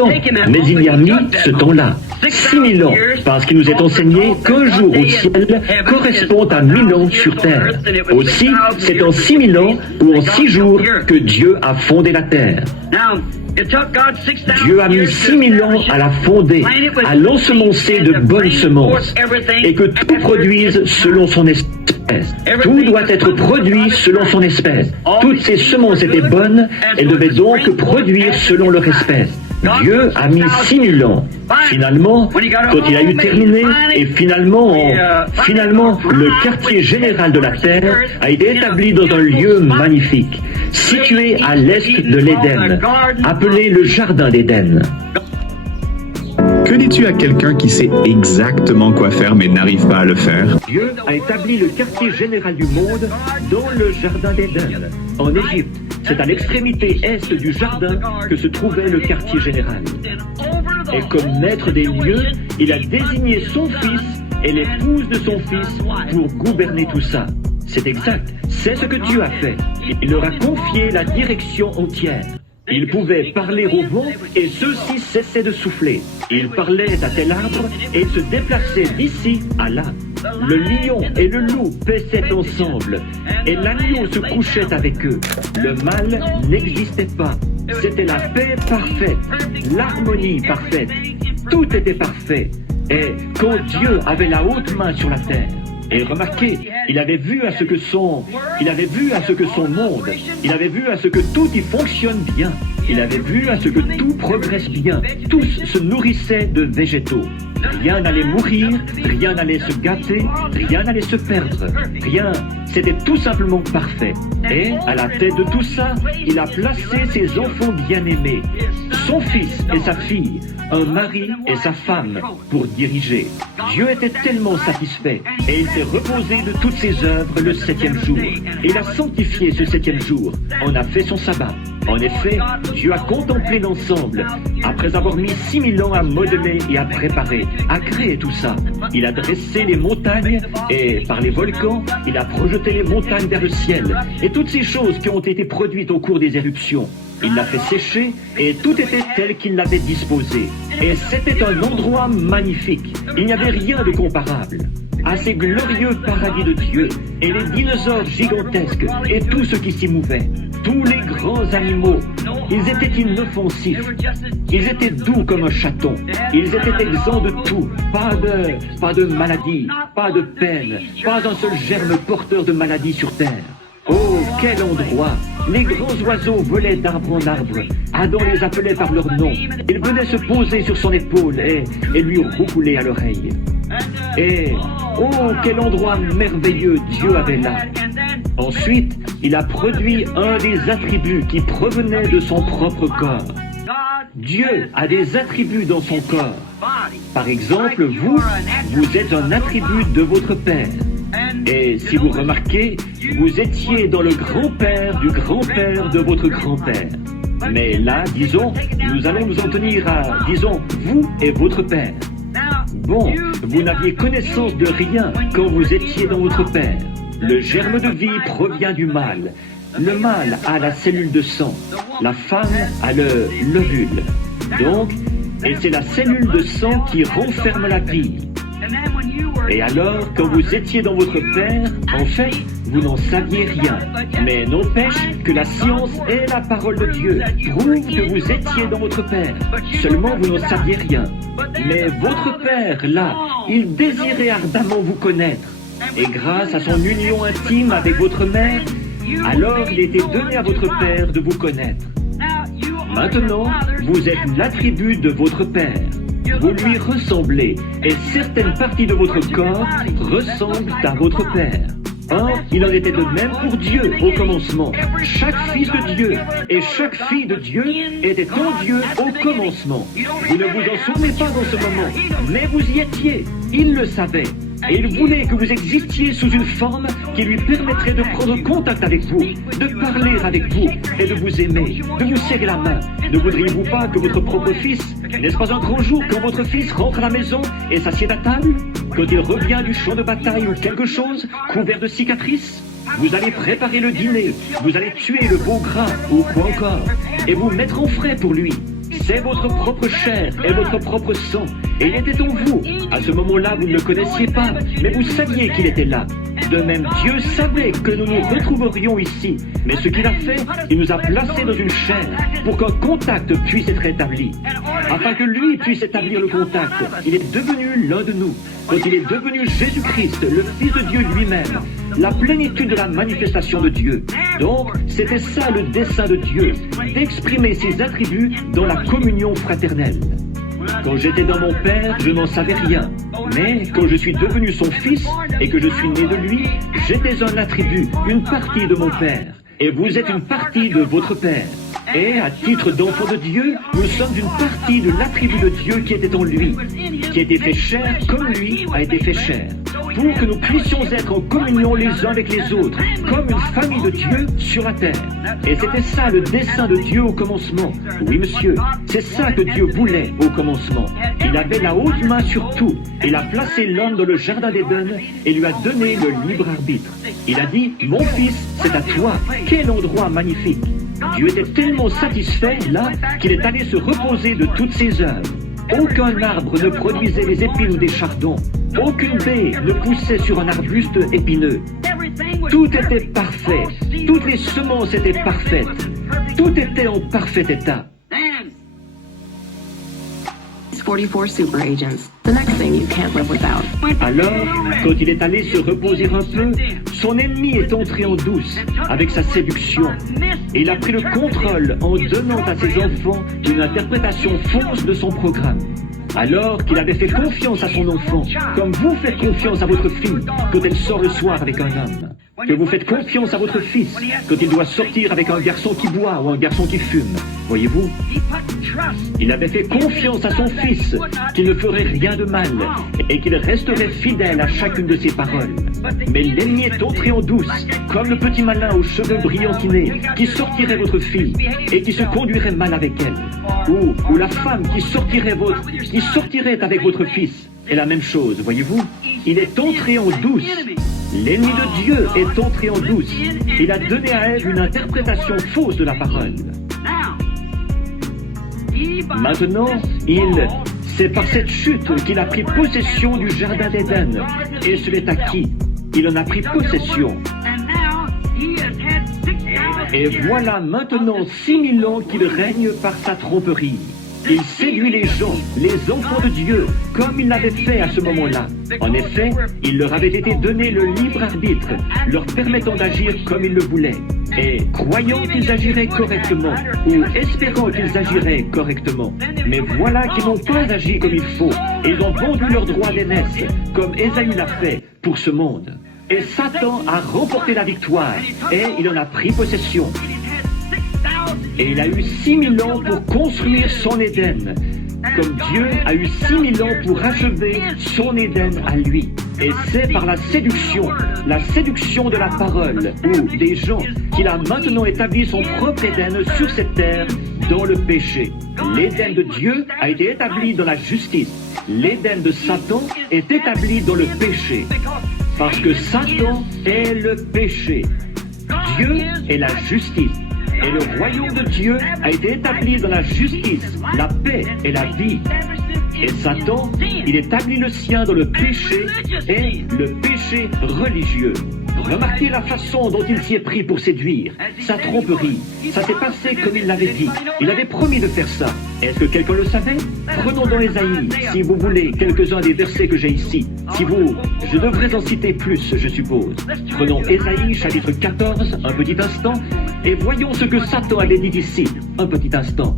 temps, mais il y a mis ce temps-là, 6000 ans, parce qu'il nous est enseigné qu'un jour au ciel correspond à 1000 ans sur terre. Aussi, c'est en 6000 ans ou en 6 jours que Dieu a fondé la terre. Dieu a mis 6000 ans à la fonder, à l'ensemencer de bonnes semences, et que tout produise selon son espèce. Tout doit être produit selon son espèce. Toutes ces semences étaient bonnes, elles devaient donc produire selon leur espèce. Dieu a mis 6000 ans. Finalement, quand il a eu terminé, et finalement, le quartier général de la Terre a été établi dans un lieu magnifique, situé à l'est de l'Éden, appelé le Jardin d'Éden. Que dis-tu à quelqu'un qui sait exactement quoi faire mais n'arrive pas à le faire? Dieu a établi le quartier général du monde dans le Jardin d'Éden, en Égypte. C'est à l'extrémité est du jardin que se trouvait le quartier général. Et comme maître des lieux, il a désigné son fils et l'épouse de son fils pour gouverner tout ça. C'est exact, c'est ce que Dieu a fait. Il leur a confié la direction entière. Il pouvait parler au vent et ceux-ci cessaient de souffler. Il parlait à tel arbre et il se déplaçait d'ici à là. Le lion et le loup paissaient ensemble et l'agneau se couchait avec eux. Le mal n'existait pas. C'était la paix parfaite, l'harmonie parfaite. Tout était parfait. Et quand Dieu avait la haute main sur la terre, et remarquez, il avait vu à ce que son monde, il avait vu à ce que tout y fonctionne bien. Il avait vu à ce que tout progresse bien. Tous se nourrissaient de végétaux. Rien n'allait mourir, rien n'allait se gâter, rien n'allait se perdre. Rien, c'était tout simplement parfait. Et à la tête de tout ça, il a placé ses enfants bien-aimés, son fils et sa fille, un mari et sa femme, pour diriger. Dieu était tellement satisfait et il s'est reposé de toutes ses œuvres le 7e jour. Et il a sanctifié ce 7e jour, en a fait son sabbat. En effet, Dieu a contemplé l'ensemble, après avoir mis 6000 ans à modeler et à préparer, à créer tout ça. Il a dressé les montagnes et, par les volcans, il a projeté les montagnes vers le ciel. Et toutes ces choses qui ont été produites au cours des éruptions. Il l'a fait sécher et tout était tel qu'il l'avait disposé. Et c'était un endroit magnifique. Il n'y avait rien de comparable à ces glorieux paradis de Dieu et les dinosaures gigantesques et tout ce qui s'y mouvait. Tous les grands animaux, ils étaient inoffensifs, ils étaient doux comme un chaton, ils étaient exempts de tout, pas de maladie, pas de peine, pas un seul germe porteur de maladie sur terre. Oh, quel endroit! Les grands oiseaux volaient d'arbre en arbre. Adam les appelait par leur nom. Ils venaient se poser sur son épaule et lui roucouler à l'oreille. Et, oh, quel endroit merveilleux Dieu avait là! Ensuite, il a produit un des attributs qui provenaient de son propre corps. Dieu a des attributs dans son corps. Par exemple, vous êtes un attribut de votre Père. Et si vous remarquez, vous étiez dans le grand-père du grand-père de votre grand-père. Mais là, disons, nous allons nous en tenir à, disons, vous et votre père. Bon, vous n'aviez connaissance de rien quand vous étiez dans votre père. Le germe de vie provient du mâle. Le mâle a la cellule de sang. La femme a le l'ovule. Donc, et c'est la cellule de sang qui renferme la vie. Et alors, quand vous étiez dans votre père, en fait, vous n'en saviez rien. Mais n'empêche que la science et la parole de Dieu prouvent que vous étiez dans votre père. Seulement, vous n'en saviez rien. Mais votre père, là, il désirait ardemment vous connaître. Et grâce à son union intime avec votre mère, alors il était donné à votre père de vous connaître. Maintenant, vous êtes l'attribut de votre père. Vous lui ressemblez, et certaines parties de votre corps ressemblent à votre Père. Or, il en était de même pour Dieu au commencement. Chaque fils de Dieu et chaque fille de Dieu était en Dieu au commencement. Vous ne vous en souvenez pas dans ce moment, mais vous y étiez. Il le savait. Et il voulait que vous existiez sous une forme qui lui permettrait de prendre contact avec vous, de parler avec vous et de vous aimer, de vous serrer la main. Ne voudriez-vous pas que votre propre fils, n'est-ce pas un grand jour quand votre fils rentre à la maison et s'assied à table? Quand il revient du champ de bataille ou quelque chose, couvert de cicatrices? Vous allez préparer le dîner, vous allez tuer le veau gras ou quoi encore, et vous mettre en frais pour lui. C'est votre propre chair et votre propre sang. Et il était en vous. À ce moment-là, vous ne le connaissiez pas, mais vous saviez qu'il était là. De même, Dieu savait que nous nous retrouverions ici. Mais ce qu'il a fait, il nous a placés dans une chair pour qu'un contact puisse être établi. Afin que lui puisse établir le contact, il est devenu l'un de nous. Quand il est devenu Jésus-Christ, le Fils de Dieu lui-même, la plénitude de la manifestation de Dieu. Donc, c'était ça le dessein de Dieu, d'exprimer ses attributs dans la communion fraternelle. Quand j'étais dans mon Père, je n'en savais rien. Mais quand je suis devenu son Fils et que je suis né de lui, j'étais un attribut, une partie de mon Père. Et vous êtes une partie de votre Père. Et à titre d'enfant de Dieu, nous sommes une partie de l'attribut de Dieu qui était en lui, qui a été fait chair comme lui a été fait chair, pour que nous puissions être en communion les uns avec les autres, comme une famille de Dieu sur la terre. Et c'était ça le dessein de Dieu au commencement. Oui, monsieur, c'est ça que Dieu voulait au commencement. Il avait la haute main sur tout. Il a placé l'homme dans le jardin d'Éden et lui a donné le libre arbitre. Il a dit, « Mon fils, c'est à toi. Quel endroit magnifique !» Dieu était tellement satisfait, là, qu'il est allé se reposer de toutes ses œuvres. Aucun arbre ne produisait les épines ou des chardons. Aucune baie ne poussait sur un arbuste épineux. Tout était parfait. Toutes les semences étaient parfaites. Tout était en parfait état. 44 super agents. The next thing you can't live without. Alors, quand il est allé se reposer un peu, son ennemi est entré en douce avec sa séduction. Et il a pris le contrôle en donnant à ses enfants une interprétation fausse de son programme. Alors qu'il avait fait confiance à son enfant, comme vous faites confiance à votre fille quand elle sort le soir avec un homme. Que vous faites confiance à votre fils quand il doit sortir avec un garçon qui boit ou un garçon qui fume. Voyez-vous, il avait fait confiance à son fils qu'il ne ferait rien de mal et qu'il resterait fidèle à chacune de ses paroles. Mais l'ennemi est entré en douce, comme le petit malin aux cheveux brillantinés qui sortirait votre fille et qui se conduirait mal avec elle. Ou la femme qui sortirait avec votre fils. Et la même chose, voyez-vous, il est entré en douce. L'ennemi de Dieu est entré en douce. Il a donné à Ève une interprétation fausse de la parole. Maintenant, c'est par cette chute qu'il a pris possession du jardin d'Éden. Et ce n'est à qui? Il en a pris possession. Et voilà maintenant 6000 ans qu'il règne par sa tromperie. Il séduit les gens, les enfants de Dieu, comme il l'avait fait à ce moment-là. En effet, il leur avait été donné le libre arbitre, leur permettant d'agir comme ils le voulaient. Et croyant qu'ils agiraient correctement, ou espérant qu'ils agiraient correctement. Mais voilà qu'ils n'ont pas agi comme il faut. Ils ont vendu leur droit d'aînesse, comme Ésaü l'a fait pour ce monde. Et Satan a remporté la victoire, et il en a pris possession. Et il a eu 6000 ans pour construire son Éden, comme Dieu a eu 6000 ans pour achever son Éden à lui. Et c'est par la séduction de la parole, ou des gens, qu'il a maintenant établi son propre Éden sur cette terre, dans le péché. L'Éden de Dieu a été établi dans la justice. L'Éden de Satan est établi dans le péché. Parce que Satan est le péché. Dieu est la justice. Et le royaume de Dieu a été établi dans la justice, la paix et la vie. Et Satan, il établit le sien dans le péché et le péché religieux. Remarquez la façon dont il s'y est pris pour séduire, sa tromperie. Ça s'est passé comme il l'avait dit. Il avait promis de faire ça. Est-ce que quelqu'un le savait? Prenons dans Ésaïe, si vous voulez, quelques-uns des versets que j'ai ici. Je devrais en citer plus, je suppose. Prenons Ésaïe, chapitre 14, un petit instant, et voyons ce que Satan avait dit ici, un petit instant.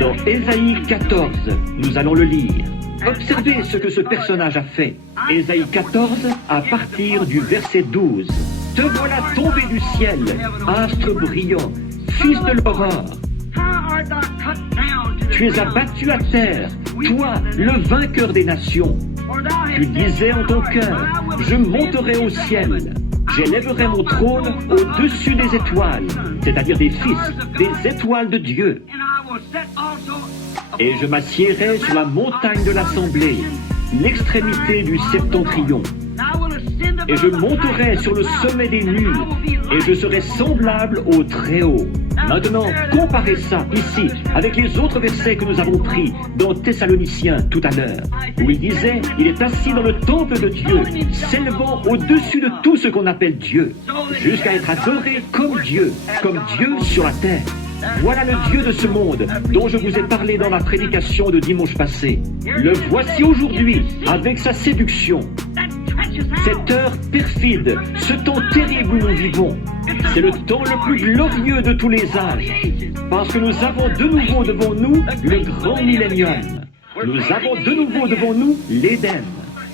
Dans Ésaïe 14, nous allons le lire. Observez ce que ce personnage a fait. Ésaïe 14, à partir du verset 12. Te voilà tombé du ciel, astre brillant, fils de l'aurore. Tu es abattu à terre, toi, le vainqueur des nations. Tu disais en ton cœur, je monterai au ciel. J'élèverai mon trône au-dessus des étoiles, c'est-à-dire des fils, des étoiles de Dieu. Et je m'assiérai sur la montagne de l'assemblée, l'extrémité du septentrion. Et je monterai sur le sommet des nues, et je serai semblable au Très-Haut. Maintenant, comparez ça ici avec les autres versets que nous avons pris dans Thessaloniciens tout à l'heure, où il disait « Il est assis dans le temple de Dieu, s'élevant au-dessus de tout ce qu'on appelle Dieu, jusqu'à être adoré comme Dieu sur la terre. » Voilà le Dieu de ce monde dont je vous ai parlé dans la prédication de dimanche passé. Le voici aujourd'hui avec sa séduction. Cette heure perfide, ce temps terrible où nous vivons, c'est le temps le plus glorieux de tous les âges, parce que nous avons de nouveau devant nous le grand millénium. Nous avons de nouveau devant nous l'Éden.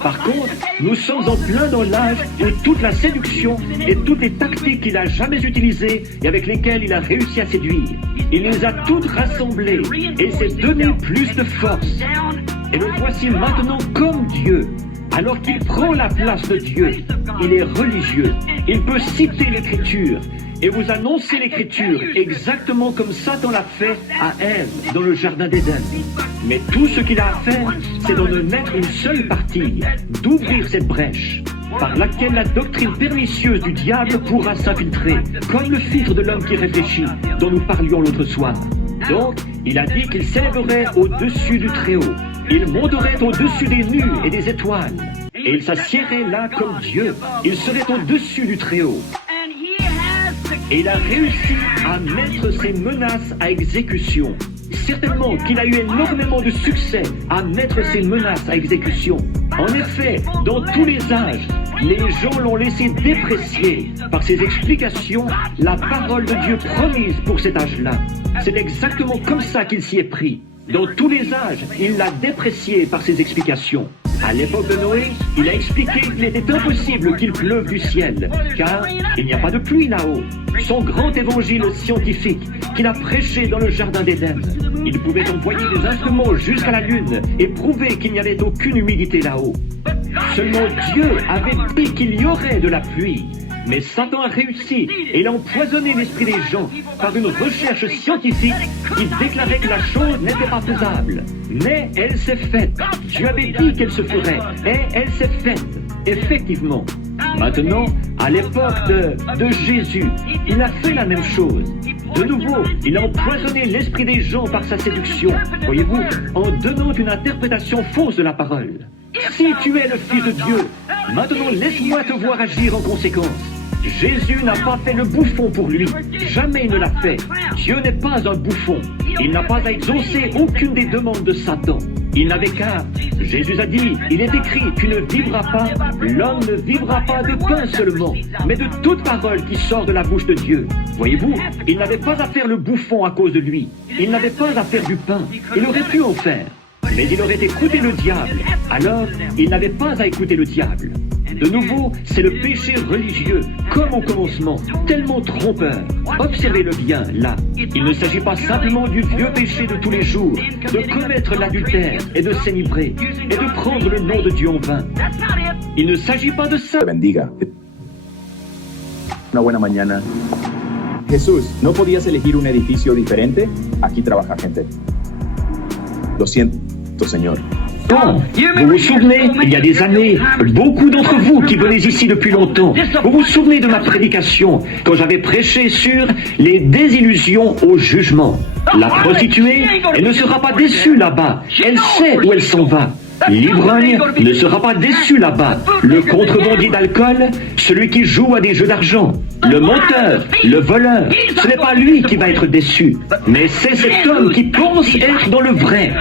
Par contre, nous sommes en plein dans l'âge où toute la séduction et toutes les tactiques qu'il a jamais utilisées et avec lesquelles il a réussi à séduire, il les a toutes rassemblées et s'est donné plus de force. Et le voici maintenant comme Dieu. Alors qu'il prend la place de Dieu, il est religieux, il peut citer l'Écriture et vous annoncer l'Écriture exactement comme Satan l'a fait à Ève dans le Jardin d'Éden. Mais tout ce qu'il a à faire, c'est d'en mettre une seule partie, d'ouvrir cette brèche par laquelle la doctrine pernicieuse du diable pourra s'infiltrer, comme le filtre de l'homme qui réfléchit, dont nous parlions l'autre soir. Donc, il a dit qu'il s'élèverait au-dessus du Très-Haut. Il monterait au-dessus des nues et des étoiles. Et il s'assiérait là comme Dieu. Il serait au-dessus du Très-Haut. Et il a réussi à mettre ses menaces à exécution. Certainement qu'il a eu énormément de succès à mettre ses menaces à exécution. En effet, dans tous les âges, les gens l'ont laissé déprécier par ses explications la parole de Dieu promise pour cet âge-là. C'est exactement comme ça qu'il s'y est pris. Dans tous les âges, il l'a déprécié par ses explications. À l'époque de Noé, il a expliqué qu'il était impossible qu'il pleuve du ciel, car il n'y a pas de pluie là-haut. Son grand évangile scientifique qu'il a prêché dans le Jardin d'Éden, il pouvait envoyer des instruments jusqu'à la Lune et prouver qu'il n'y avait aucune humidité là-haut. Seulement Dieu avait dit qu'il y aurait de la pluie. Mais Satan a réussi et il a empoisonné l'esprit des gens par une recherche scientifique qui déclarait que la chose n'était pas faisable. Mais elle s'est faite. Dieu avait dit qu'elle se ferait et elle s'est faite. Effectivement. Maintenant, à l'époque de Jésus, il a fait la même chose. De nouveau, il a empoisonné l'esprit des gens par sa séduction, voyez-vous, en donnant une interprétation fausse de la parole. Si tu es le Fils de Dieu, maintenant laisse-moi te voir agir en conséquence. Jésus n'a pas fait le bouffon pour lui. Jamais il ne l'a fait. Dieu n'est pas un bouffon. Il n'a pas à exaucer aucune des demandes de Satan. Il n'avait qu'à. Jésus a dit, il est écrit, tu ne vivras pas, l'homme ne vivra pas de pain seulement, mais de toute parole qui sort de la bouche de Dieu. Voyez-vous, il n'avait pas à faire le bouffon à cause de lui. Il n'avait pas à faire du pain. Il aurait pu en faire. Mais il aurait écouté le diable. Alors, il n'avait pas à écouter le diable. De nouveau, c'est le péché religieux, comme au commencement, tellement trompeur. Observez-le bien, là. Il ne s'agit pas simplement du vieux péché de tous les jours, de commettre l'adultère et de s'énibrer, et de prendre le nom de Dieu en vain. Il ne s'agit pas de ça. Te bendiga. Una buena mañana. Jesús, ¿no podías elegir un edificio diferente? Aquí trabaja gente. Lo siento, Señor. Bon, vous vous souvenez, il y a des années, beaucoup d'entre vous qui venez ici depuis longtemps, vous vous souvenez de ma prédication quand j'avais prêché sur les désillusions au jugement. La prostituée, elle ne sera pas déçue là-bas, elle sait où elle s'en va. L'ivrogne ne sera pas déçu là-bas. Le contrebandier d'alcool, celui qui joue à des jeux d'argent. Le menteur, le voleur, ce n'est pas lui qui va être déçu, mais c'est cet homme qui pense être dans le vrai.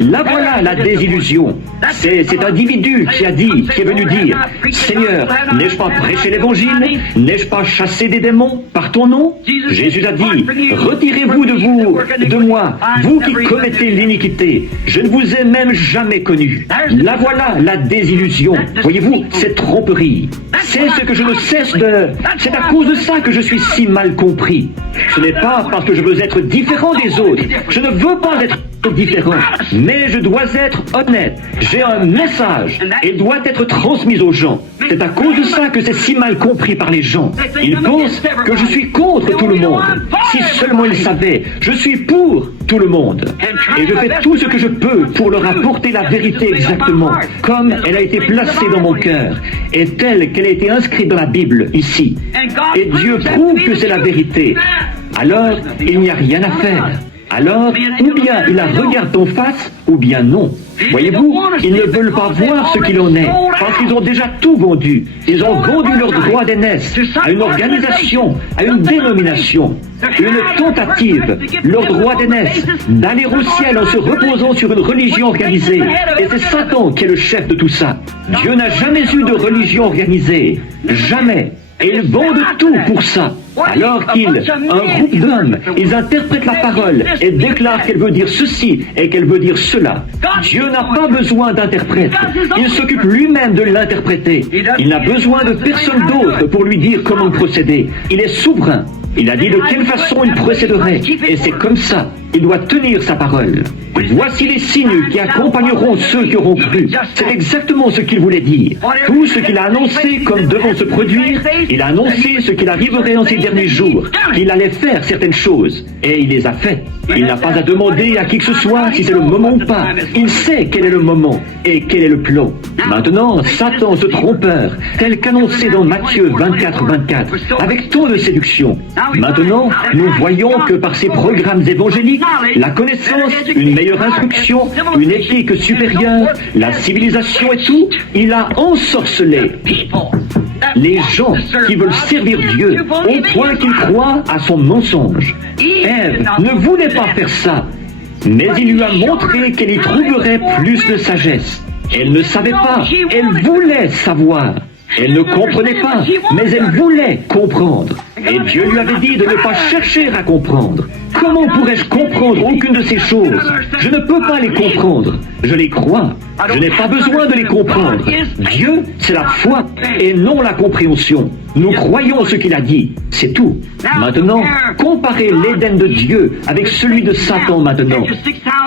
Là voilà la désillusion. C'est cet individu qui est venu dire, Seigneur, n'ai-je pas prêché l'évangile? N'ai-je pas chassé des démons par ton nom? Jésus a dit, retirez-vous de moi, vous qui commettez l'iniquité. Je ne vous ai même jamais connu. Là voilà la désillusion. Voyez-vous, cette tromperie. C'est ce que je ne cesse de... C'est à cause de ça que je suis si mal compris. Ce n'est pas parce que je veux être différent des autres. Je ne veux pas être différent. Mais je dois être honnête. J'ai un message. Il doit être transmis aux gens. C'est à cause de ça que c'est si mal compris par les gens. Ils pensent que je suis contre tout le monde. Si seulement ils savaient, je suis pour tout le monde. Et je fais tout ce que je peux pour leur apporter la vérité exactement, comme elle a été placée dans mon cœur, et telle qu'elle a été inscrite dans la Bible, ici. Et Dieu prouve que c'est la vérité. alors il n'y a rien à faire. Alors, ou bien il la regarde en face, ou bien non. Voyez-vous, ils ne veulent pas voir ce qu'il en est, parce qu'ils ont déjà tout vendu. Ils ont vendu leur droit d'aînesse à une organisation, à une dénomination, une tentative, leur droit d'aînesse, d'aller au ciel en se reposant sur une religion organisée. Et c'est Satan qui est le chef de tout ça. Dieu n'a jamais eu de religion organisée. Jamais. Et ils vendent tout pour ça. Alors un groupe d'hommes, ils interprètent la parole et déclarent qu'elle veut dire ceci et qu'elle veut dire cela. Dieu n'a pas besoin d'interprète. Il s'occupe lui-même de l'interpréter. Il n'a besoin de personne d'autre pour lui dire comment procéder. Il est souverain. Il a dit de quelle façon il procéderait. Et c'est comme ça. Il doit tenir sa parole. Voici les signes qui accompagneront ceux qui auront cru. C'est exactement ce qu'il voulait dire. Tout ce qu'il a annoncé comme devant se produire, il a annoncé ce qu'il arriverait en ces derniers jours. Il allait faire certaines choses. Et il les a fait. Il n'a pas à demander à qui que ce soit si c'est le moment ou pas. Il sait quel est le moment et quel est le plan. Maintenant, Satan, ce trompeur, tel qu'annoncé dans Matthieu 24, avec tant de séduction. Maintenant, nous voyons que par ses programmes évangéliques, la connaissance, une meilleure instruction, une éthique supérieure, la civilisation et tout, il a ensorcelé les gens qui veulent servir Dieu au point qu'ils croient à son mensonge. Ève ne voulait pas faire ça, mais il lui a montré qu'elle y trouverait plus de sagesse. Elle ne savait pas, elle voulait savoir. Elle ne comprenait pas, mais elle voulait comprendre. Et Dieu lui avait dit de ne pas chercher à comprendre. Comment pourrais-je comprendre aucune de ces choses? Je ne peux pas les comprendre. Je les crois. Je n'ai pas besoin de les comprendre. Dieu, c'est la foi et non la compréhension. Nous croyons ce qu'il a dit. C'est tout. Maintenant, comparez l'Éden de Dieu avec celui de Satan maintenant.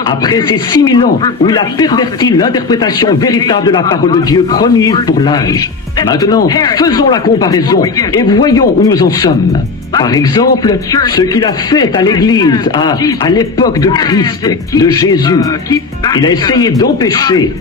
Après ces 6000 ans où il a perverti l'interprétation véritable de la parole de Dieu promise pour l'âge. Maintenant, faisons la comparaison et voyons où nous en sommes. Par exemple, ce qu'il a fait à l'Église à l'époque de Christ, de Jésus. Il a essayé d'empêcher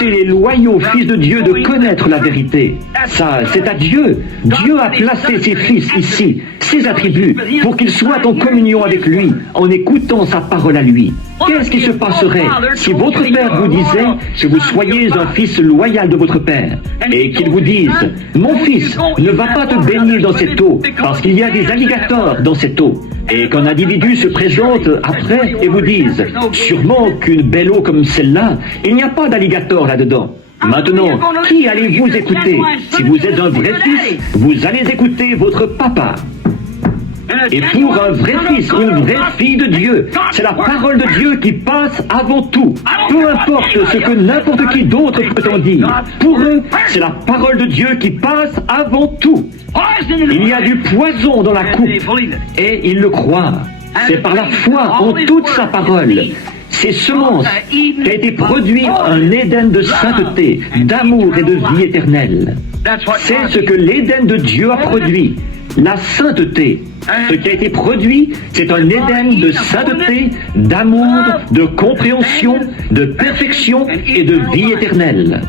les loyaux fils de Dieu de connaître la vérité. Ça, c'est à Dieu. Dieu a placé ses fils ici, ses attributs, pour qu'ils soient en communion avec lui, en écoutant sa parole à lui. Qu'est-ce qui se passerait si votre père vous disait que vous soyez un fils loyal de votre père et qu'il vous dise « Mon fils, ne va pas te baigner dans cette eau parce qu'il y a des alligators dans cette eau » et qu'un individu se présente après et vous dise « Sûrement qu'une belle eau comme celle-là, il n'y a pas d'alligator là-dedans ». Maintenant, qui allez-vous écouter? Si vous êtes un vrai fils, vous allez écouter votre papa. Et pour un vrai fils ou une vraie fille de Dieu, c'est la parole de Dieu qui passe avant tout. Peu importe ce que n'importe qui d'autre peut en dire. Pour eux, c'est la parole de Dieu qui passe avant tout. Il y a du poison dans la coupe et ils le croient. C'est par la foi en toute sa parole. Ces semences qu'a été produit un Éden de sainteté, d'amour et de vie éternelle. C'est ce que l'Éden de Dieu a produit, la sainteté. Ce qui a été produit, c'est un Éden de sainteté, d'amour, de compréhension, de perfection et de vie éternelle.